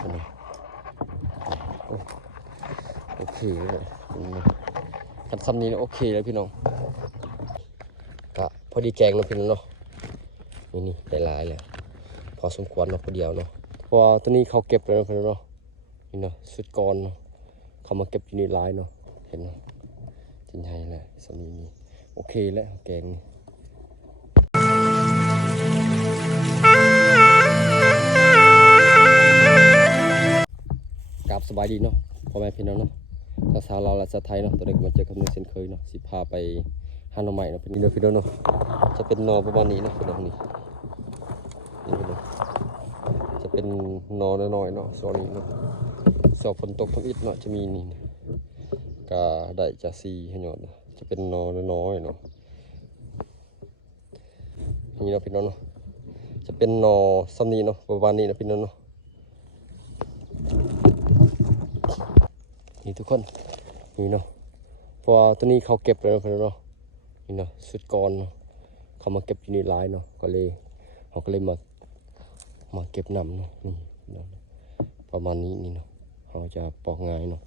โอเคเลยคันคำนี้โอเคแล้วพี่น้องก็พอดีแกงเนาะพี่น้องเนาะนี่ได้หลายเลยพอสมควรเนาะคนเดียวเนาะเพราะว่าตัวนี้เขาเก็บแล้วพี่น้องเนาะนี่เนาะสุดก่อนเนาะเขามาเก็บอยู่ในร้ายเนาะเห็นเนาะจริงใช่แหละสามีมีโอเคแล้วแกงนี่กราบสบายดีเนาะพ่อแม่พี่น้องเนาะสาวเราและสาวไทยเนาะตัวเด็กมาเจอกับนุ่นเช่นเคยเนาะสิพาไปหาหน่อไม้เนาะเป็นนี่เนาะพี่น้องเนาะจะเป็นนอประมาณนี้เนาะพี่น้องนี่พี่น้องจะเป็นนอน้อยๆเนาะส่วนนี้เนาะสอบฝนตกทำอิฐเนาะจะมีนี่กาได้จะซีให้หยอดจะเป็นนอน้อยๆเนาะนี่เนาะพี่น้องเนาะจะเป็นนอซ้ำนี้เนาะประมาณนี้นะพี่น้องเนาะนี่ทุกคนนี่เนาะเพราะตัวนี้เขาเก็บแล้วพี่น้องเนาะนี่เนาะสุดก่อนเนาะเขามาเก็บอยู่ในร้ายเนาะก็เลยเขาก็เลยมาเก็บนำเนาะนี่เนาะประมาณนี้นี่เนาะเขาจะปอกง่ายเนาะ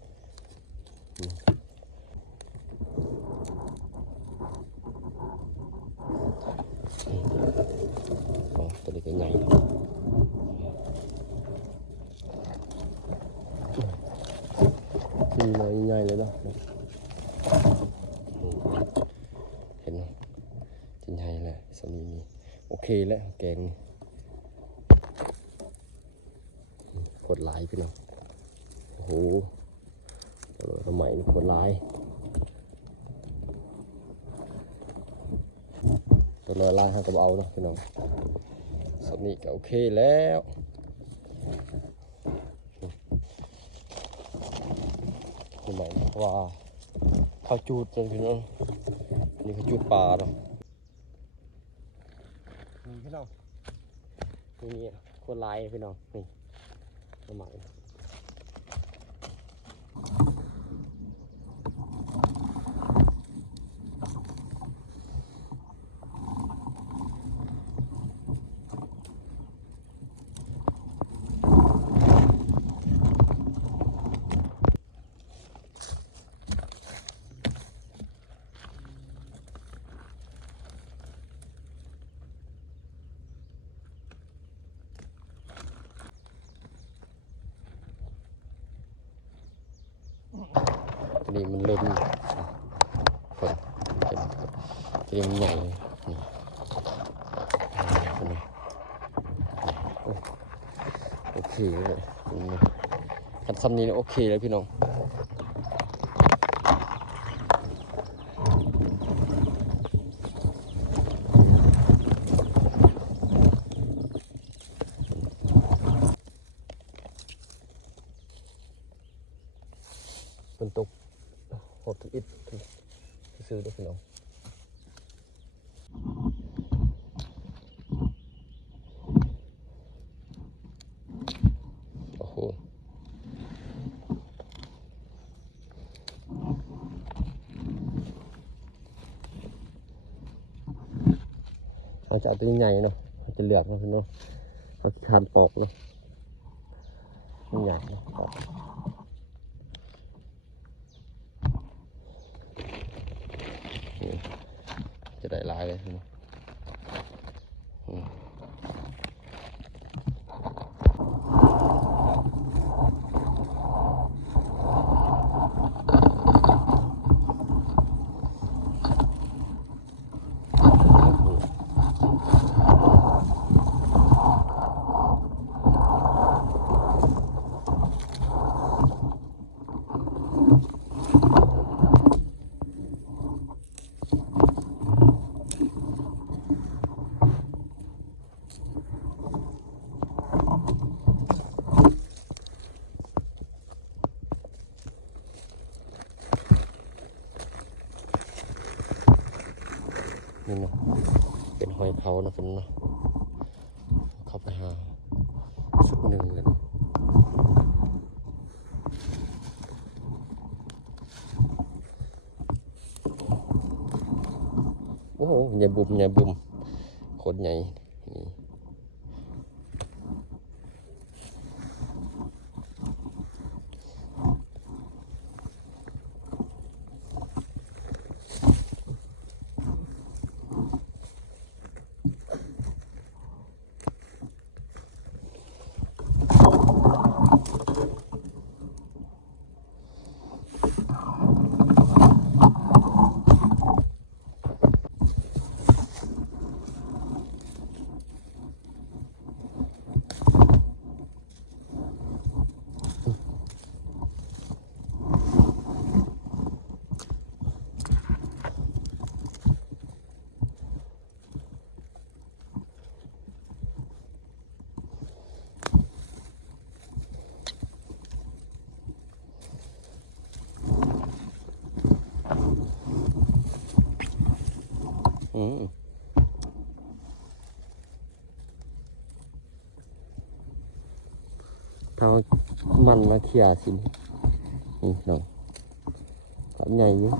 ตัวนี้ก็ใหญ่นี่เลยใหญ่เลยเนาะเห็นเนาะจริงใช่แหละสามีมีโอเคแล้วแกงกดไลค์พี่น้องโอ้โหทำไมกดไลค์ตัวละลายห้ากับเอาเนาะพี่น้องสามีก็โอเคแล้วทำไมเพราะว่าข้าวจูดพี่น้องนี่ข้าวจูดปลาเนาะนี่พี่น้องนี่คนไลค์พี่น้องนี่ทำไมนี่มันล้นคนตัวนี้มันใหญ่นี่โอเคเลยคันคำนี้โอเคเลยพี่น้องฝนตกหดอิดซื้อได้พี่น้องโอ้โหเขาจะเอาตัวใหญ่เนาะเขาจะเหลือกเนาะพี่น้องเขาทานปอกเนาะใหญ่เนาะจะได้ลายเลยพี่น้องนี่เนาะเป็นหอยเขานะคุณเนาะเข้าไปหาชุดหนึ่งเลยโอ้โหใหญ่บุ่มโคตรใหญ่นี่ อืมถ้ามันมาเขี่ยสินี่น้องขันใหญ่อยู่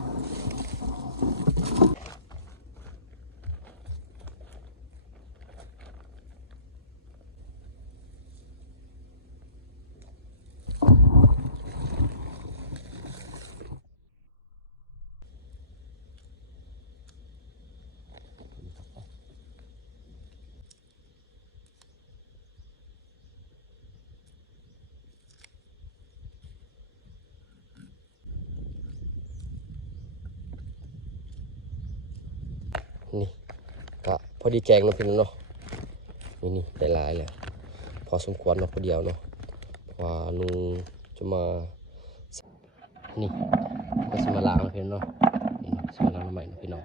นี่ก็พอดีแจงเนาะพี่น้องเนาะนี่ได้หลายเลยพอสมควรเนาะพอเดียวเนาะเพราะว่าลุงจะมานี่ก็จะมาล้างเนาะพี่น้องเนาะนี่จะมาล้างน้ำใหม่เนาะพี่น้อง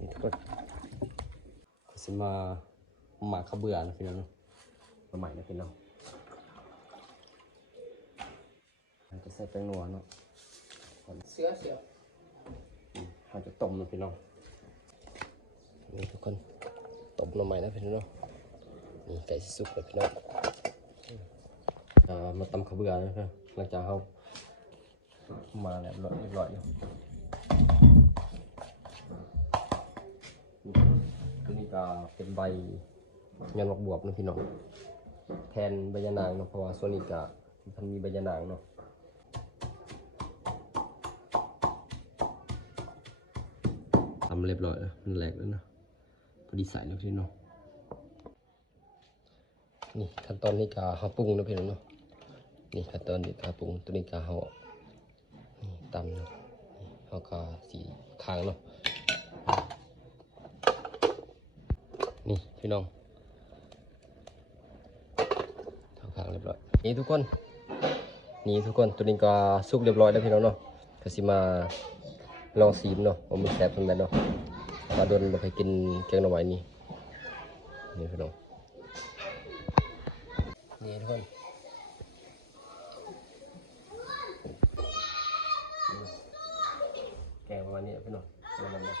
นี่ทุกคนก็จะมาหมักข้าวเบื่อเนาะพี่น้องเนาะน้ำใหม่เนาะพี่น้องจะใส่แป้งนัวเนาะเสือเราจะต้มนะพี่น้องนี่ทุกคนต้มหน่อไม้นะพี่น้องนี่ไก่สุกเลยพี่น้องมาตำข้าวเบื่อนะครับหลังจากเขามาแล้วเรียบร้อยอยู่ตัวนี้ก็เป็นใบยอนบวบนะพี่น้องแทนใบยานางเนาะเพราะว่าส่วนนี้ก็มันมีใบยานางเนาะทำเรียบร้อยแล้วมันแหลกแล้วเนาะพอดีใส่แล้วพี่น้องนี่ขั้นตอนนี้ก็เขาปรุงนะพี่น้องเนาะนี่ขั้นตอนนี้ก็ปรุงตัวนี้ก็เขานี่ตำเนาะเขาก็สีคางเนาะนี่พี่น้องเขาคางเรียบร้อยนี่ทุกคนตัวนี้ก็สุกเรียบร้อยแล้วพี่น้องเนาะก็สิมาลองซีมเนาะว่ามันแซ่บเป็นไงเนาะมาโดนเราเคยกินแกงหน่อไม้นี่พี่น้องนี่ทุกคนแกงประมาณนี้พี่น้องประมาณนี้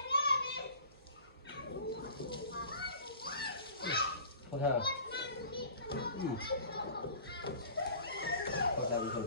โคตรทุกคน